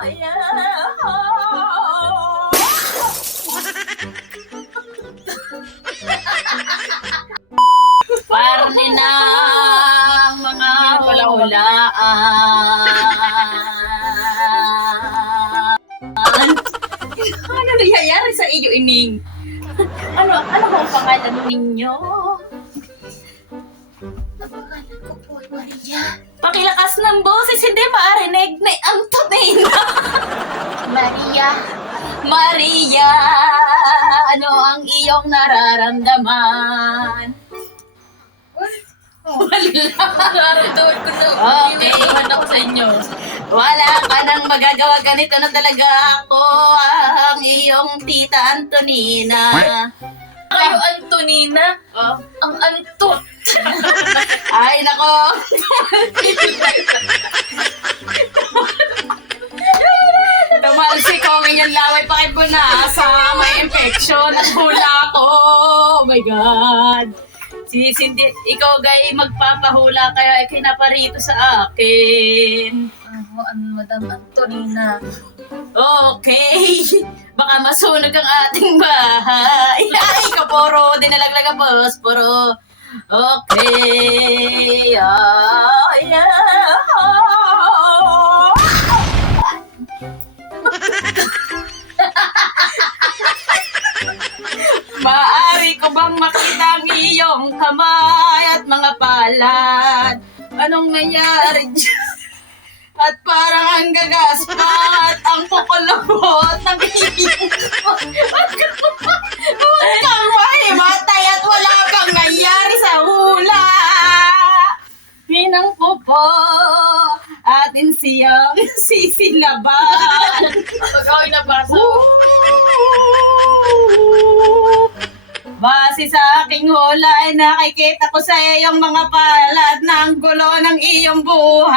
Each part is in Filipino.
Parni ng mga hulaan. Ano nangyayari sa iyo, Ining? Ano ang pangalan ninyo? Pangalan ko po ay Maria. Pakilakas ng boses, hindi marinig na ang tunina. Maria. Maria, ano ang iyong nararamdaman? Wala. Nararamdaman ko na. Okay. Ako sa inyo. Wala ka nang magagawa, ganito na talaga ako, ang iyong tita Antonina. Kayo, Antonina. Oh. Ang antot. Ay, nako. Tumalsi ko, ganyan laway pa kayo na sa may infection at hula ko. Oh my God. Si Cindy, ikaw gay magpapahula kaya kinaparito sa akin. Madam Antonina. Okay. Baka masunog ang ating bahay. Ay, kaporo. Dinalaglag ang posporo. Okay. Maaari ko bang makita ang iyong kamay at mga palad? Anong nangyari dyan? At parang ang gagaspat, ang kukulabot ng iyong huwag kang mahimatay at wala kang nangyari sa hula. Hinang po atin siyang sisilaban. Pag ako'y nabasa. Base sa aking hula ay nakikita ko sa iyong mga palad ng gulo ng iyong buhay.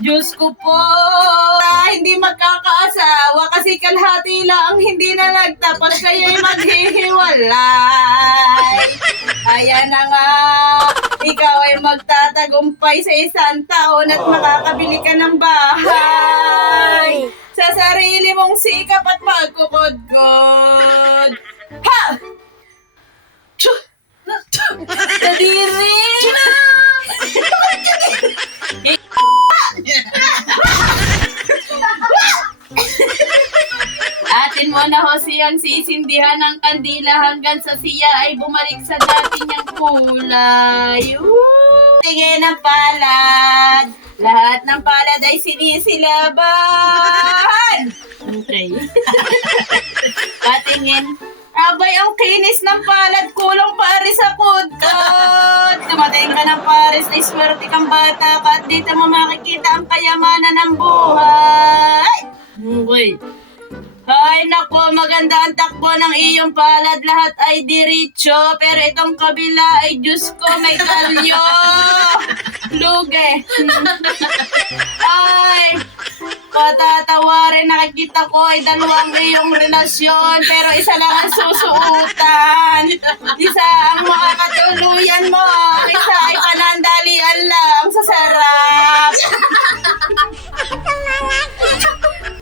Diyos ko po, hindi magkakaasawa kasi kalahati lang hindi na nagtapos kayo'y maghihiwalay. Ayan na nga, ikaw ay magtatagumpay sa isang taon at makakabili ka ng bahay. Sa sarili mong sikap at pagkukod-kod. Ha! Kadiri! Atin mo na ho siyang sisindihan ng kandila hanggang sa siya ay bumalik sa dati niyang kulay. Tingin ang palad. Lahat ng palad ay sinisilaban. Okay. Patingin. Abay, ang kinis ng palad, kulang pare sa kudkod. Tumating ka ng pares, ay swerte kang bata ka at dito mo makikita ang kayamanan ng buhay. Okay. Ay, nako, maganda ang takbo ng iyong palad. Lahat ay diretso. Pero itong kabila ay, Diyos ko, may kalyo. Luge. Ay, patatawarin, nakikita ko ay dalawang iyong relasyon. Pero isa lang ang susuutan. Isa ang makakatuluyan mo. Isa ay panandalian lang sa sarap.